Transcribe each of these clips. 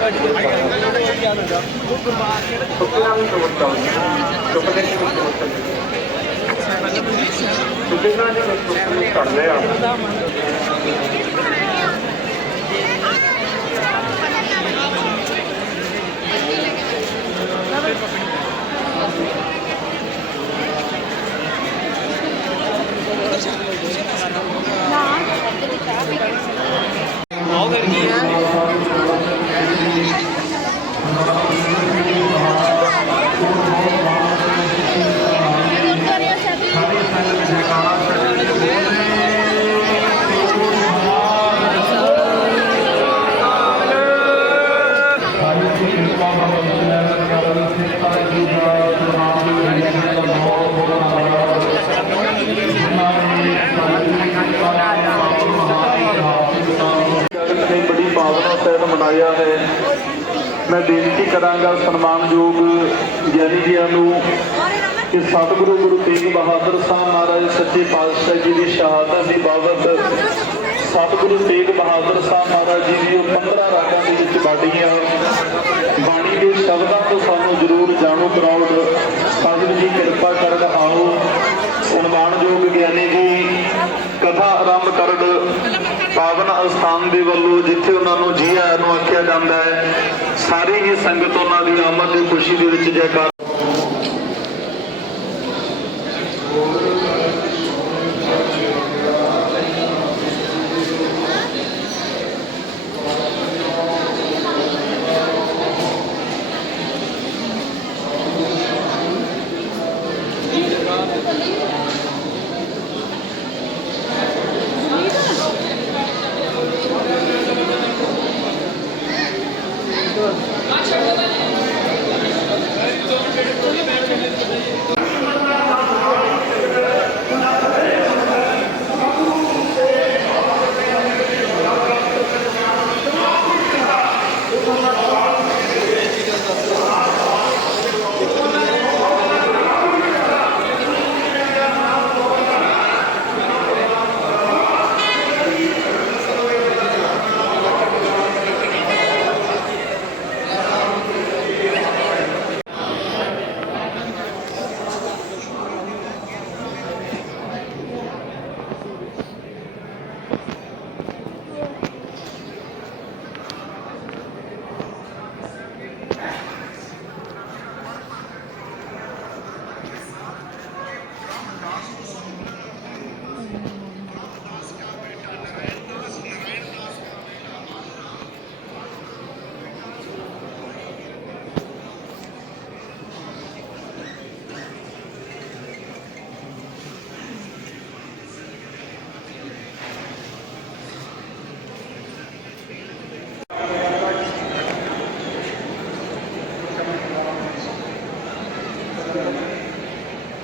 ਸੁਖਦਾਇ ਵੀ ਚੋਟਾ ਸੁਖਦੇ ਨਹੀਂ ਚੋਟਾ ਸੁਖਦੇ ਨਾਲ ਜੋ ਸੁਖ ਕਰਦੇ ਆ ਨੇ ਬੜੀ ਭਾਵਨਾ ਮਨਾਇਆ ਹੈ। ਮੈਂ ਬੇਨਤੀ ਕਰਾਂਗਾ ਸਨਮਾਨਯੋਗ ਗਿਆਨੀ ਜੀਆਂ ਨੂੰ ਕਿ ਸਤਿਗੁਰੂ ਗੁਰੂ ਤੇਗ ਬਹਾਦਰ ਸਾਹਿਬ ਮਹਾਰਾਜ, ਸੱਚੇ ਪਾਤਸ਼ਾਹ ਜੀ ਦੀ ਸ਼ਹਾਦਤ ਦੀ ਬਾਬਤ ਸਤਿਗੁਰੂ ਤੇਗ ਬਹਾਦਰ ਸਾਹਿਬ ਮਹਾਰਾਜ ਜੀ ਦੀ ਉਹ 15 ਰਾਗਾਂ ਦੇ ਵਿੱਚ ਬਾਡੀਆਂ ਬਾਣੀ ਦੇ ਸ਼ਬਦਾਂ ਤੋਂ ਸਾਨੂੰ ਜ਼ਰੂਰ ਜਾਣੂ, ਕਰਾਉਣ। ਸਾਜਨ ਜੀ, ਕਿਰਪਾ ਕਰਨ ਆਓ ਸਨਮਾਨਯੋਗ ਗਿਆਨੀ ਜੀ, ਕਥਾ ਆਰੰਭ ਕਰਨ। ਪਾਵਨ ਅਸਥਾਨ ਦੇ ਵੱਲੋਂ ਜਿੱਥੇ ਉਹਨਾਂ ਨੂੰ ਜੀ ਆਇਆਂ ਨੂੰ ਆਖਿਆ ਜਾਂਦਾ ਹੈ, ਸਾਰੀ ਹੀ ਸੰਗਤ ਉਹਨਾਂ ਦੀ ਆਮਦ ਦੀ ਖੁਸ਼ੀ ਦੇ ਵਿੱਚ ਜੈਕਾਰ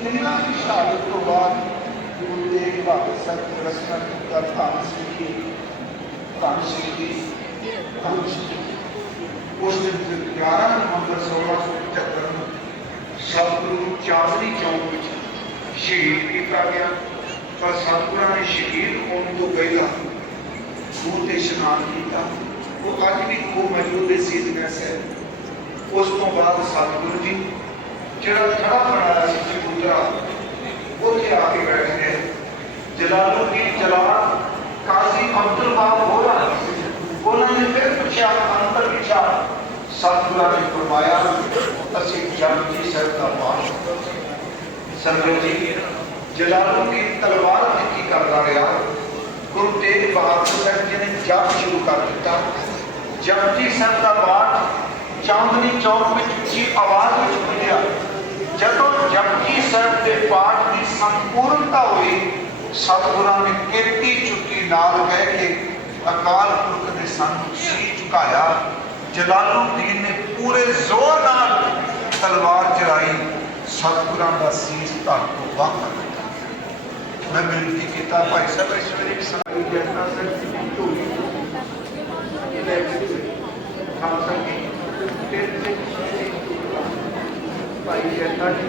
ਇਹਨਾਂ ਦੀ ਸ਼ਹਾਦਤ ਤੋਂ ਬਾਅਦ ਗੁਰੂ ਤੇਗ ਬਹਾਦਰ ਸਾਹਿਬ ਪ੍ਰਸਤਨ ਦਾ ਧੰਨ ਸੀ ਧੰਨ ਸੀ ਧੰਨ ਸੀ ਉਸ ਦਿਨ 11 ਨਵੰਬਰ 1675 ਨੂੰ ਸਤਿਗੁਰੂ ਚਾਂਦਨੀ ਚੌਕ ਵਿੱਚ ਸ਼ਹੀਦ ਕੀਤਾ ਗਿਆ। ਪਰ ਸਤਿਗੁਰਾਂ ਨੇ ਸ਼ਹੀਦ ਹੋਣ ਤੋਂ ਪਹਿਲਾਂ ਖੂਹ ਤੇ ਇਸ਼ਨਾਨ ਕੀਤਾ। ਉਹ ਅੱਜ ਵੀ ਖੂਹ ਮੌਜੂਦ ਹੈ ਸੀਜ਼ਨਸ ਹੈ ਉਸ ਤੋਂ ਬਾਅਦ ਸਤਿਗੁਰੂ ਜੀ ਜਿਹੜਾ ਥੜਾ ਬਣਾਇਆ ਸੀ ਚਬੂਤਰਾ ਉੱਥੇ ਆ ਕੇ ਬੈਠ ਗਏ ਜਲਾਲੁਦੀਨ ਜਲਾਲ ਕਾਜ਼ੀ ਅਬਦੁਲ ਬਾਬ ਹੋਲਾ ਉਹਨਾਂ ਨੇ ਫਿਰ ਪੁੱਛਿਆ ਅੰਤਰ ਵਿਚਾਰ ਸਤਿਗੁਰਾਂ ਨੇ ਫਰਮਾਇਆ, ਅਸੀਂ ਜਪਜੀ ਸਾਹਿਬ ਦਾ ਪਾਠ ਸੰਗਤ ਜੀ, ਜਲਾਲੁਦੀਨ ਤਲਵਾਰ ਤੇ ਕਰਦਾ ਰਿਹਾ। ਗੁਰੂ ਤੇਗ ਬਹਾਦਰ ਸਾਹਿਬ ਜੀ ਨੇ ਜਪ ਸ਼ੁਰੂ ਕਰ ਦਿੱਤਾ। ਜਪਜੀ ਸਾਹਿਬ ਦਾ ਪਾਠ ਚਾਂਦਨੀ ਚੌਕ ਵਿੱਚ ਉੱਚੀ ਆਵਾਜ਼ ਵਿੱਚ ਬੁਝਿਆ ਜਦੋਂ ਜਪਜੀ ਸਾਹਿਬ ਦੇ ਪਾਠ ਦੀ ਸੰਪੂਰਨਤਾ ਹੋਈ, ਸਤਿਗੁਰਾਂ ਨੇ ਕੀਤੀ ਚੁੱਕੀ ਨਾਲ ਕਹਿ ਕੇ ਅਕਾਲ ਪੁਰਖ ਦੇ ਸਾਨੂੰ ਸੀ ਝੁਕਾਇਆ। ਜਲਾਲੁਦੀਨ ਨੇ ਪੂਰੇ ਜ਼ੋਰ ਨਾਲ ਤਲਵਾਰ ਚਲਾਈ ਸਤਿਗੁਰਾਂ ਦਾ ਸੀਸ ਧੜ ਤੋਂ ਵੱਖ ਮੈਂ ਬੇਨਤੀ ਕੀਤਾ, ਭਾਈ ਸਾਹਿਬ, ਇਸ ਵੇਲੇ ਇੱਕ ਸਾਰੀ ਜਨਤਾ ਸੇ ਝੋਲੀ ਲੈ ਕੇ ਖਾਲਸਾ ਜੀ, ਤੇ ਭਾਈ ਜੱਟਾ ਜੀ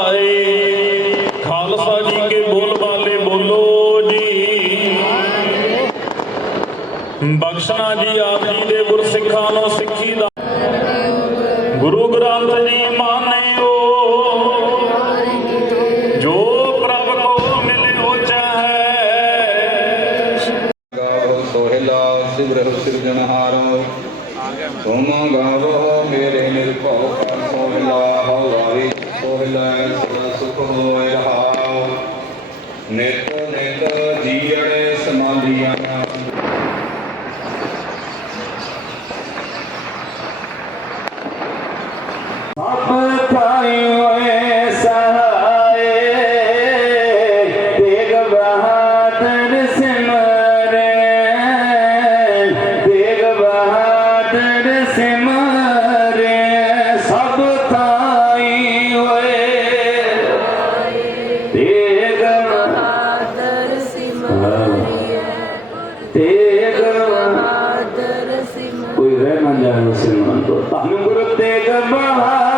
ਸਹਾਏ ਖਾਲਸਾ ਜੀ ਕੇ ਬੋਲ ਬਾਲੇ ਬੋਲੋ ਜੀ। ਬਖਸ਼ਣਾ ਜੀ ਆਪ ਜੀ ਦੇ ਗੁਰ ਸਿੱਖਾਂ ਨੂੰ ਸਿੱਖੀ ਦਾ। ਗੁਰੂ ਗ੍ਰੰਥ ਜੀ ਮਾਨਿਓ। ਜੋ ਪ੍ਰਭ ਕੋ ਮਿਲਿਓ ਚਾਹੈ ਗਾਵੋ ਸੋਹਿਲਾ ਸਿਵਰਹੁ ਸਿਰਜਣਹਾਰ। ਤੁਮ ਗਾਵੋ ਮੇਰੇ ਨਿਰਭਉ ਕਰ ਸੋਹਿਲਾ ਹਵਾਰੀ ਸੋਹਿਲਾ ਸਦਾ ਸੁਖ ਹੋਇ ਰਹਾਉ ਨਿਤ ਨਿਤ ਜੀਵੜੇ ਸਮਾਧੀਆਂ ਸਭ ਥਾਈ ਹੋਏ ਸਹਾਏ ਤੇਗ ਬਹਾਦਰ ਸਿਮਰੇ ਤੇਗ ਬਹਾਦਰ ਸਿਮਰੇ ਬਹਾਦਰ ਸਿਮਰਿਐ